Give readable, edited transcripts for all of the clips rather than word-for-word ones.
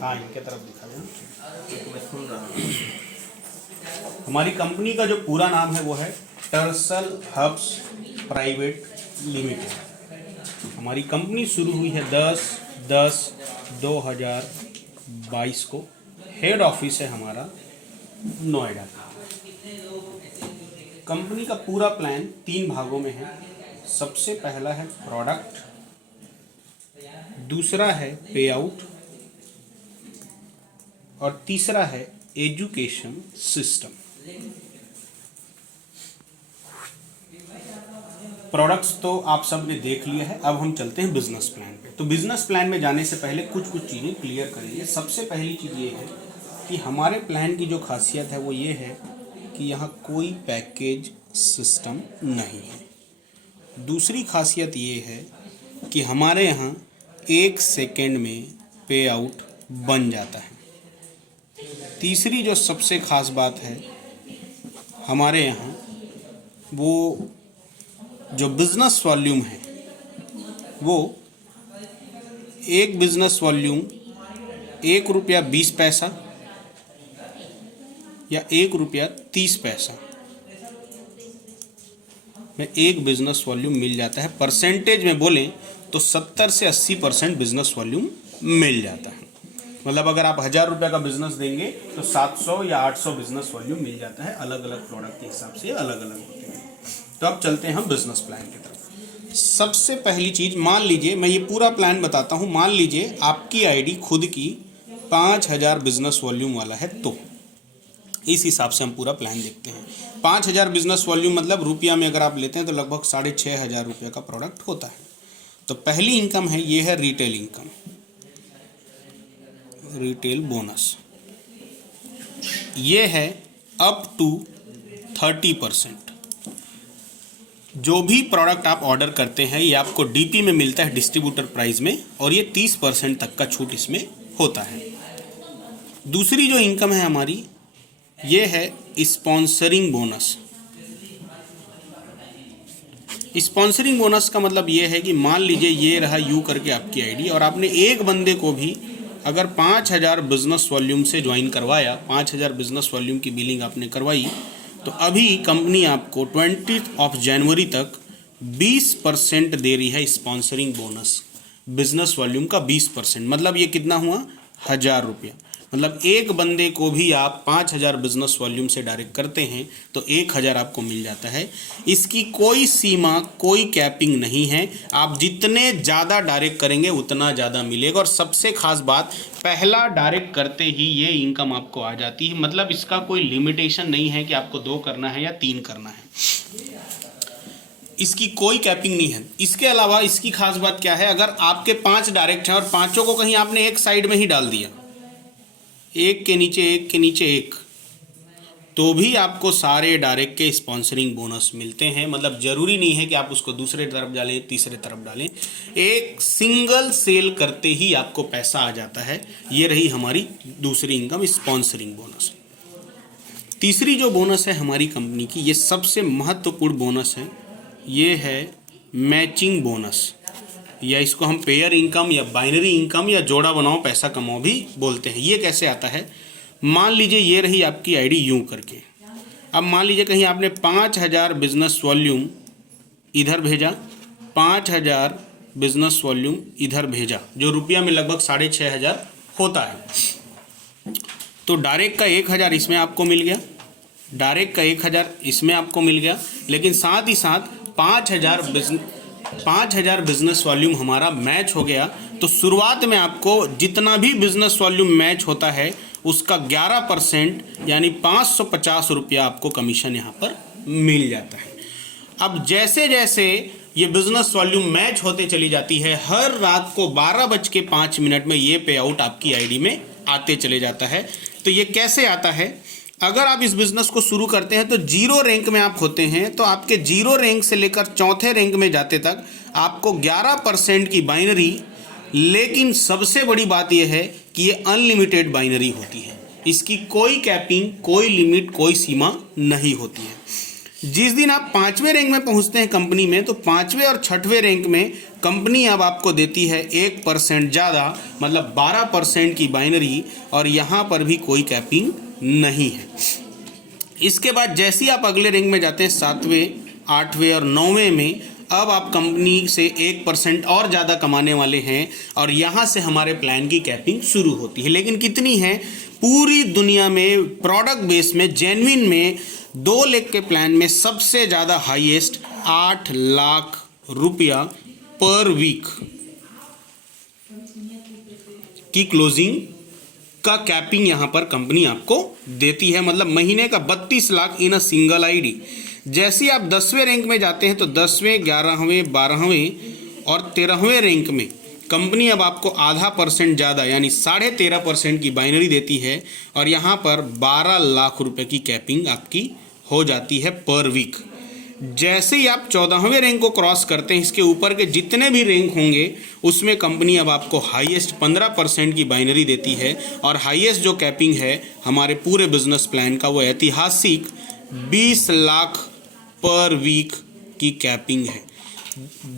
हाँ, इनके तरफ दिखा देना। मैं सुन रहा हूँ। हमारी कंपनी का जो पूरा नाम है वो है टर्सल हब्स प्राइवेट लिमिटेड। हमारी कंपनी शुरू हुई है 10/10/2022 को। हेड ऑफिस है हमारा नोएडा। कंपनी का पूरा प्लान 3 भागों में है। सबसे पहला है प्रोडक्ट, दूसरा है पे आउट और तीसरा है एजुकेशन सिस्टम। प्रोडक्ट्स तो आप सब ने देख लिया है। अब हम चलते हैं बिजनेस प्लान पे। तो बिजनेस प्लान में जाने से पहले कुछ चीज़ें क्लियर करेंगे। सबसे पहली चीज़ ये है कि हमारे प्लान की जो खासियत है वो ये है कि यहाँ कोई पैकेज सिस्टम नहीं है। दूसरी खासियत ये है कि हमारे यहाँ 1 सेकेंड में पे आउट बन जाता है। तीसरी जो सबसे ख़ास बात है हमारे यहाँ, वो जो बिज़नेस वॉल्यूम है वो एक बिज़नेस वॉल्यूम ₹1.20 या ₹1.30 में एक बिज़नेस वॉल्यूम मिल जाता है। परसेंटेज में बोलें तो 70 से 80% बिज़नेस वॉल्यूम मिल जाता है। मतलब अगर आप ₹1000 का बिज़नेस देंगे तो 700 या 800 बिज़नेस वॉल्यूम मिल जाता है। अलग अलग प्रोडक्ट के हिसाब से अलग अलग होते हैं। तो अब चलते हैं हम बिज़नेस प्लान की तरफ। सबसे पहली चीज़, मान लीजिए मैं ये पूरा प्लान बताता हूँ। मान लीजिए आपकी आईडी खुद की 5000 बिज़नेस वॉल्यूम वाला है, तो इस हिसाब से हम पूरा प्लान देखते हैं। 5000 बिज़नेस वॉल्यूम मतलब रुपया में अगर आप लेते हैं तो लगभग ₹6500 का प्रोडक्ट होता है। तो पहली इनकम है, ये है रिटेल इनकम, रिटेल बोनस। ये है अप टू 30%। जो भी प्रोडक्ट आप ऑर्डर करते हैं ये आपको डीपी में मिलता है, डिस्ट्रीब्यूटर प्राइस में, और ये 30% तक का छूट इसमें होता है। दूसरी जो इनकम है हमारी, ये है स्पॉन्सरिंग बोनस। स्पॉन्सरिंग बोनस का मतलब ये है कि मान लीजिए ये रहा यू करके आपकी आईडी, और आपने एक बंदे को भी अगर 5000 बिज़नेस वॉल्यूम से ज्वाइन करवाया, 5000 बिज़नेस वॉल्यूम की बिलिंग आपने करवाई, तो अभी कंपनी आपको 20 जनवरी तक 20% दे रही है स्पॉन्सरिंग बोनस। बिज़नेस वॉल्यूम का 20%, मतलब ये कितना हुआ? ₹1000। मतलब एक बंदे को भी आप 5000 बिज़नेस वॉल्यूम से डायरेक्ट करते हैं तो 1000 आपको मिल जाता है। इसकी कोई सीमा, कोई कैपिंग नहीं है। आप जितने ज़्यादा डायरेक्ट करेंगे उतना ज़्यादा मिलेगा। और सबसे ख़ास बात, पहला डायरेक्ट करते ही ये इनकम आपको आ जाती है। मतलब इसका कोई लिमिटेशन नहीं है कि आपको 2 करना है या 3 करना है। इसकी कोई कैपिंग नहीं है। इसके अलावा इसकी खास बात क्या है, अगर आपके 5 डायरेक्ट हैं और पाँचों को कहीं आपने एक साइड में ही डाल दिया, एक के नीचे एक के नीचे एक, तो भी आपको सारे डायरेक्ट के स्पॉन्सरिंग बोनस मिलते हैं। मतलब ज़रूरी नहीं है कि आप उसको दूसरे तरफ डालें, तीसरे तरफ डालें। एक सिंगल सेल करते ही आपको पैसा आ जाता है। ये रही हमारी दूसरी इनकम, स्पॉन्सरिंग बोनस। तीसरी जो बोनस है हमारी कंपनी की, ये सबसे महत्वपूर्ण बोनस है। ये है मैचिंग बोनस, या इसको हम पेयर इनकम या बाइनरी इनकम या जोड़ा बनाओ पैसा कमाओ भी बोलते हैं। ये कैसे आता है? मान लीजिए ये रही आपकी आईडी यूं करके। अब मान लीजिए कहीं आपने 5000 बिज़नेस वॉल्यूम इधर भेजा, 5000 बिज़नेस वॉल्यूम इधर भेजा, जो रुपया में लगभग 6500 होता है। तो डायरेक्ट का 1000 इसमें आपको मिल गया, डायरेक्ट का 1000 इसमें आपको मिल गया, लेकिन साथ ही साथ 5000 बिज़नेस वॉल्यूम हमारा मैच हो गया। तो शुरुआत में आपको जितना भी बिज़नेस वॉल्यूम मैच होता है उसका 11% यानी ₹550 आपको कमीशन यहाँ पर मिल जाता है। अब जैसे जैसे ये बिज़नेस वॉल्यूम मैच होते चली जाती है, हर रात को 12:05 में ये पे आउट आपकी आईडी में आते चले जाता है। तो ये कैसे आता है? अगर आप इस बिज़नेस को शुरू करते हैं तो 0 रैंक में आप होते हैं, तो आपके 0 रैंक से लेकर 4थे रैंक में जाते तक आपको 11% की बाइनरी, लेकिन सबसे बड़ी बात यह है कि ये अनलिमिटेड बाइनरी होती है। इसकी कोई कैपिंग, कोई लिमिट, कोई सीमा नहीं होती है। जिस दिन आप 5वें रैंक में पहुंचते हैं कंपनी में, तो 5वें और 6वें रैंक में कंपनी अब आपको देती है 1% ज़्यादा, मतलब 12% की बाइनरी, और यहाँ पर भी कोई कैपिंग नहीं है। इसके बाद जैसे ही आप अगले रैंक में जाते हैं 7वें, 8वें और 9वें में, अब आप कंपनी से 1% और ज़्यादा कमाने वाले हैं, और यहाँ से हमारे प्लान की कैपिंग शुरू होती है। लेकिन कितनी है? पूरी दुनिया में प्रोडक्ट बेस में जेन्युइन में 2 लाख के प्लान में सबसे ज़्यादा हाईएस्ट 8 लाख रुपया पर वीक की क्लोजिंग का कैपिंग यहाँ पर कंपनी आपको देती है, मतलब महीने का 32 लाख इन अ सिंगल आईडी। जैसे ही आप 10वें रैंक में जाते हैं तो 10वें, 11वें, 12वें और 13वें रैंक में कंपनी अब आपको आधा % ज़्यादा यानी 13.5% की बाइनरी देती है, और यहाँ पर 12 लाख रुपए की कैपिंग आपकी हो जाती है पर वीक। जैसे ही आप 14वें रैंक को क्रॉस करते हैं, इसके ऊपर के जितने भी रैंक होंगे उसमें कंपनी अब आपको हाईएस्ट 15% की बाइनरी देती है, और हाईएस्ट जो कैपिंग है हमारे पूरे बिजनेस प्लान का वो ऐतिहासिक 20 लाख पर वीक की कैपिंग है।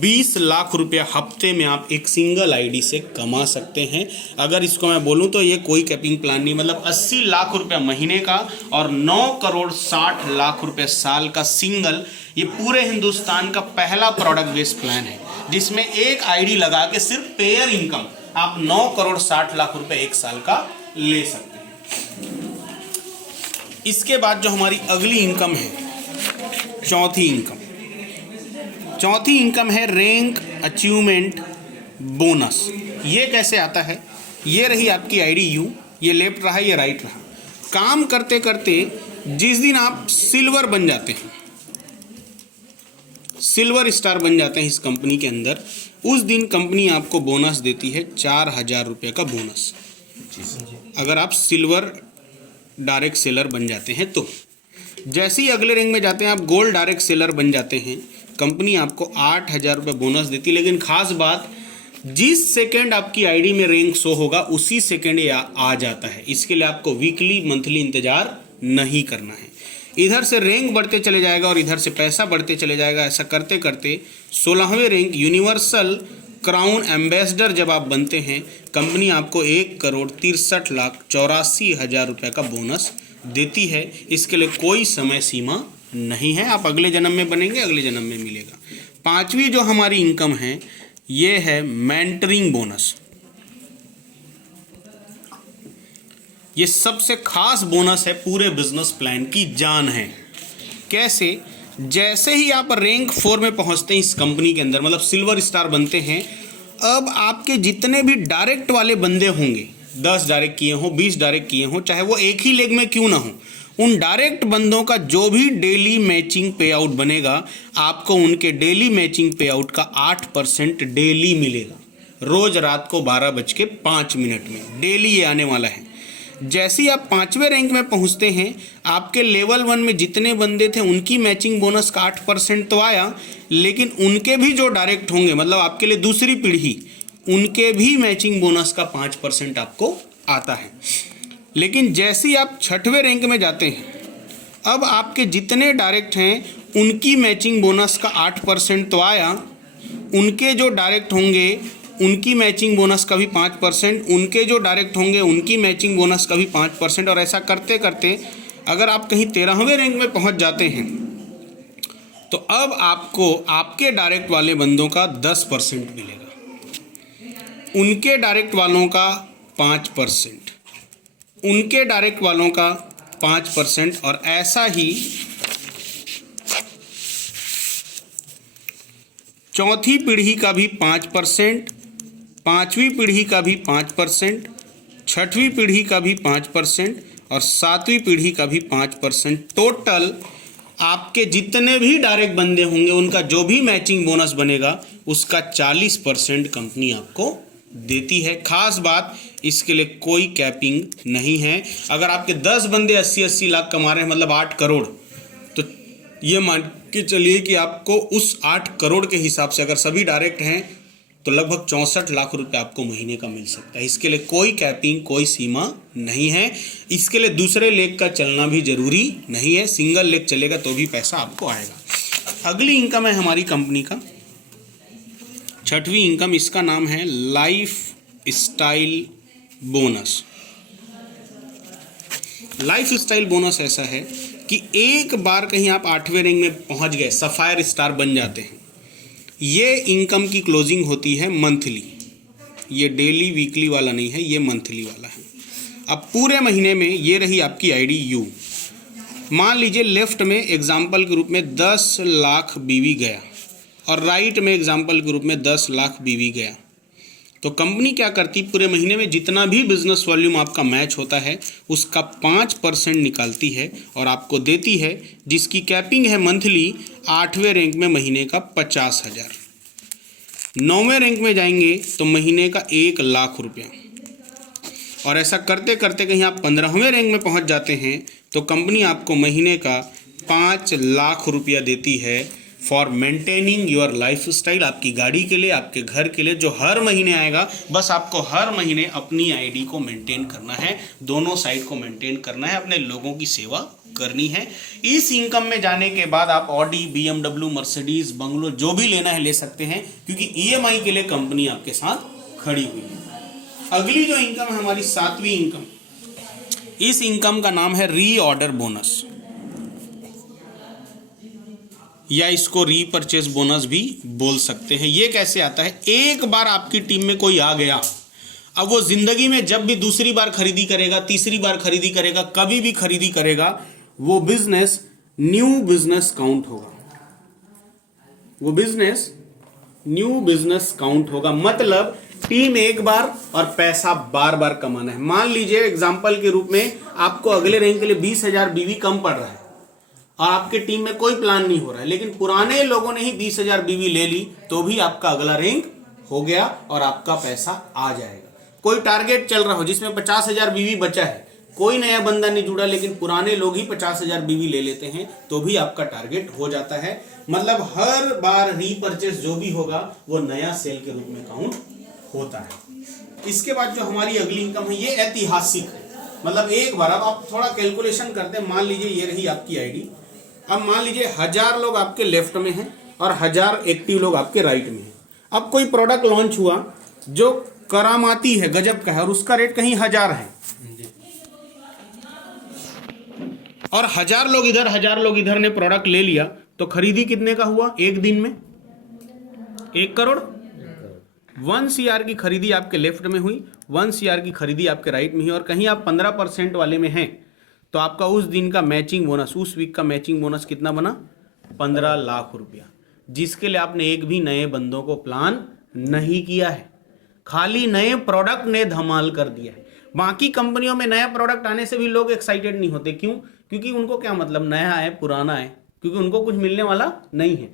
20 लाख रुपया हफ्ते में आप एक सिंगल आईडी से कमा सकते हैं। अगर इसको मैं बोलूं तो ये कोई कैपिंग प्लान नहीं, मतलब 80 लाख रुपया महीने का और 9 करोड़ 60 लाख रुपए साल का सिंगल, ये पूरे हिंदुस्तान का पहला प्रोडक्ट बेस्ड प्लान है जिसमें एक आईडी लगा के सिर्फ पेयर इनकम आप 9 करोड़ 60 लाख रुपए एक साल का ले सकते हैं। इसके बाद जो हमारी अगली इनकम है, चौथी इनकम है रैंक अचीवमेंट बोनस। ये कैसे आता है? ये रही आपकी आईडी यू, ये लेफ्ट रहा, ये राइट रहा। काम करते करते जिस दिन आप सिल्वर बन जाते हैं, सिल्वर स्टार बन जाते हैं इस कंपनी के अंदर, उस दिन कंपनी आपको बोनस देती है 4000 रुपये का बोनस, अगर आप सिल्वर डायरेक्ट सेलर बन जाते हैं तो। जैसे ही अगले रैंक में जाते हैं आप गोल्ड डायरेक्ट सेलर बन जाते हैं, कंपनी आपको 8000 रुपये बोनस देती है। लेकिन खास बात, जिस सेकेंड आपकी आईडी में रैंक शो होगा उसी सेकेंड ये आ जाता है। इसके लिए आपको वीकली मंथली इंतजार नहीं करना है। इधर से रैंक बढ़ते चले जाएगा और इधर से पैसा बढ़ते चले जाएगा। ऐसा करते करते 16वें रैंक यूनिवर्सल क्राउन एम्बेसडर जब आप बनते हैं, कंपनी आपको 1 करोड़ 63 लाख 84 हज़ार रुपये का बोनस देती है। इसके लिए कोई समय सीमा नहीं है, आप अगले जन्म में बनेंगे, अगले जन्म में मिलेगा। 5वीं जो हमारी इनकम है ये है मेंटरिंग बोनस। ये सबसे खास बोनस है, पूरे बिजनेस प्लान की जान है। कैसे? जैसे ही आप रैंक 4 में पहुंचते हैं इस कंपनी के अंदर, मतलब सिल्वर स्टार बनते हैं, अब आपके जितने भी डायरेक्ट वाले बंदे होंगे, 10 डायरेक्ट किए हों, 20 डायरेक्ट किए हों, चाहे वो एक ही लेग में क्यों ना हो, उन डायरेक्ट बंदों का जो भी डेली मैचिंग पे आउट बनेगा, आपको उनके डेली मैचिंग पे आउट का 8% डेली मिलेगा। रोज रात को 12:05 में डेली ये आने वाला है। जैसे ही आप 5वें रैंक में पहुंचते हैं, आपके लेवल 1 में जितने बंदे थे उनकी मैचिंग बोनस का 8% तो आया, लेकिन उनके भी जो डायरेक्ट होंगे, मतलब आपके लिए दूसरी पीढ़ी, उनके भी मैचिंग बोनस का 5% आपको आता है। लेकिन जैसे ही आप 6वें रैंक में जाते हैं, अब आपके जितने डायरेक्ट हैं उनकी मैचिंग बोनस का 8% तो आया, उनके जो डायरेक्ट होंगे उनकी मैचिंग बोनस का भी 5%, उनके जो डायरेक्ट होंगे उनकी मैचिंग बोनस का भी 5%, और ऐसा करते करते अगर आप कहीं 13वें रैंक में पहुंच जाते हैं तो अब आपको आपके डायरेक्ट वाले बंदों का 10% मिलेगा, उनके डायरेक्ट वालों का 5%, उनके डायरेक्ट वालों का 5%, और ऐसा ही चौथी पीढ़ी का भी 5%, 5वीं पीढ़ी का भी 5%, 6वीं पीढ़ी का भी 5% और 7वीं पीढ़ी का भी 5%। टोटल आपके जितने भी डायरेक्ट बंदे होंगे उनका जो भी मैचिंग बोनस बनेगा उसका 40% कंपनी आपको देती है। खास बात, इसके लिए कोई कैपिंग नहीं है। अगर आपके 10 बंदे 80-80 लाख कमा रहे हैं, मतलब 8 करोड़, तो ये मान के चलिए कि आपको उस 8 करोड़ के हिसाब से अगर सभी डायरेक्ट हैं तो लगभग 64 लाख रुपए आपको महीने का मिल सकता है। इसके लिए कोई कैपिंग, कोई सीमा नहीं है। इसके लिए दूसरे लेग का चलना भी जरूरी नहीं है, सिंगल लेग चलेगा तो भी पैसा आपको आएगा। अगली इनकम है हमारी कंपनी का छठवीं इनकम, इसका नाम है life style bonus. Life style bonus ऐसा है कि एक बार कहीं आप 8वें रैंक में पहुंच गए, सफायर स्टार बन जाते हैं, ये इनकम की क्लोजिंग होती है मंथली। ये डेली वीकली वाला नहीं है, ये मंथली वाला है। अब पूरे महीने में ये रही आपकी आईडी यू। मान लीजिए लेफ्ट में एग्जाम्पल के रूप में 10 लाख बीवी गया और राइट में एग्जाम्पल के रूप में 10 लाख बीवी गया, तो कंपनी क्या करती, पूरे महीने में जितना भी बिजनेस वॉल्यूम आपका मैच होता है उसका 5% निकालती है और आपको देती है, जिसकी कैपिंग है मंथली 8वें रैंक में महीने का 50,000। 9वें रैंक में जाएंगे तो महीने का 1 लाख रुपया, और ऐसा करते करते कहीं आप 15वें रैंक में पहुंच जाते हैं तो कंपनी आपको महीने का 5 लाख रुपया देती है for maintaining your life style. आपकी गाड़ी के लिए, आपके घर के लिए, जो हर महीने आएगा। बस आपको हर महीने अपनी आईडी को मेंटेन करना है, दोनों साइड को मेंटेन करना है, अपने लोगों की सेवा करनी है। इस इनकम में जाने के बाद आप ऑडी, BMW, मर्सिडीज, बंगलो जो भी लेना है ले सकते हैं, क्योंकि EMI के लिए कंपनी आपके साथ खड़ी हुई है। अगली जो इनकम है हमारी 7वीं इनकम, इस इनकम का नाम है रीऑर्डर बोनस, या इसको रीपरचेज बोनस भी बोल सकते हैं। ये कैसे आता है, एक बार आपकी टीम में कोई आ गया, अब वो जिंदगी में जब भी दूसरी बार खरीदी करेगा, तीसरी बार खरीदी करेगा, कभी भी खरीदी करेगा, वो बिजनेस न्यू बिजनेस काउंट होगा। वो बिजनेस न्यू बिजनेस काउंट होगा। मतलब टीम एक बार और पैसा बार बार कमाना है। मान लीजिए एग्जांपल के रूप में आपको अगले रैंक के लिए 20,000 बीवी कम पड़ रहा है और आपकी टीम में कोई प्लान नहीं हो रहा है, लेकिन पुराने लोगों ने ही 20,000 बीवी ले ली, तो भी आपका अगला रैंक हो गया और आपका पैसा आ जाएगा। कोई टारगेट चल रहा हो जिसमें 50,000 बीवी बचा है, कोई नया बंदा नहीं जुड़ा, लेकिन पुराने लोग ही 50,000 बीवी ले लेते हैं, तो भी आपका टारगेट हो जाता है। मतलब हर बार रीपरचेस जो भी होगा वो नया सेल के रूप में काउंट होता है। इसके बाद जो हमारी अगली इनकम है ये ऐतिहासिक है। मतलब एक बार, अब आप थोड़ा कैलकुलेशन करते हैं, मान लीजिए ये रही आपकी आईडी। अब मान लीजिए 1000 लोग आपके लेफ्ट में हैं और 1000 एक्टिव लोग आपके राइट में हैं। अब कोई प्रोडक्ट लॉन्च हुआ जो करामाती है, गजब का है, और उसका रेट कहीं 1000 है, और 1000 लोग इधर 1000 लोग इधर ने प्रोडक्ट ले लिया, तो खरीदी कितने का हुआ एक दिन में? 1 करोड़। 1 CR की खरीदी आपके लेफ्ट में हुई, 1 CR की खरीदी आपके राइट में हुई, और कहीं आप 15% वाले में हैं तो आपका उस दिन का मैचिंग बोनस, उस वीक का मैचिंग बोनस कितना बना? 15 लाख रुपया, जिसके लिए आपने एक भी नए बंदों को प्लान नहीं किया है, खाली नए प्रोडक्ट ने धमाल कर दिया है। बाकी कंपनियों में नया प्रोडक्ट आने से भी लोग एक्साइटेड नहीं होते। क्यों? क्योंकि उनको क्या मतलब, नया है पुराना है, क्योंकि उनको कुछ मिलने वाला नहीं है।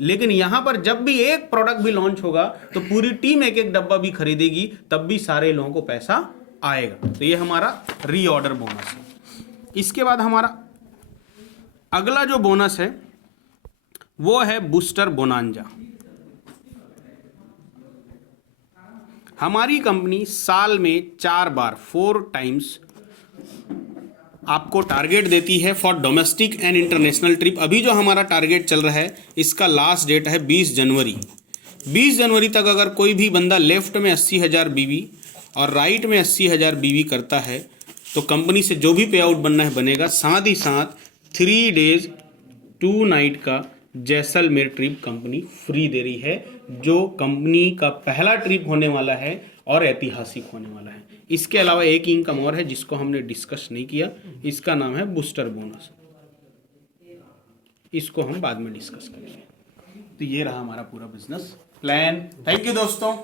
लेकिन यहां पर जब भी एक प्रोडक्ट भी लॉन्च होगा तो पूरी टीम एक एक डब्बा भी खरीदेगी, तब भी सारे लोगों को पैसा आएगा। तो ये हमारा रीऑर्डर बोनस है। इसके बाद हमारा अगला जो बोनस है वो है बूस्टर बोनांजा। हमारी कंपनी साल में 4 बार 4 टाइम्स आपको टारगेट देती है for domestic and international trip. अभी जो हमारा टारगेट चल रहा है इसका लास्ट डेट है 20 जनवरी। 20 जनवरी तक अगर कोई भी बंदा लेफ्ट में 80,000 बीवी और राइट में 80,000 बीवी करता है तो कंपनी से जो भी पे आउट बनना है बनेगा। साथ ही साथ 3 डेज 2 नाइट का जैसलमेर ट्रिप कंपनी फ्री दे रही है, जो कंपनी का पहला ट्रिप होने वाला है और ऐतिहासिक होने वाला है। इसके अलावा एक इनकम और है जिसको हमने डिस्कस नहीं किया, इसका नाम है बूस्टर बोनस। इसको हम बाद में डिस्कस करेंगे। तो ये रहा हमारा पूरा बिजनेस प्लान। थैंक यू दोस्तों।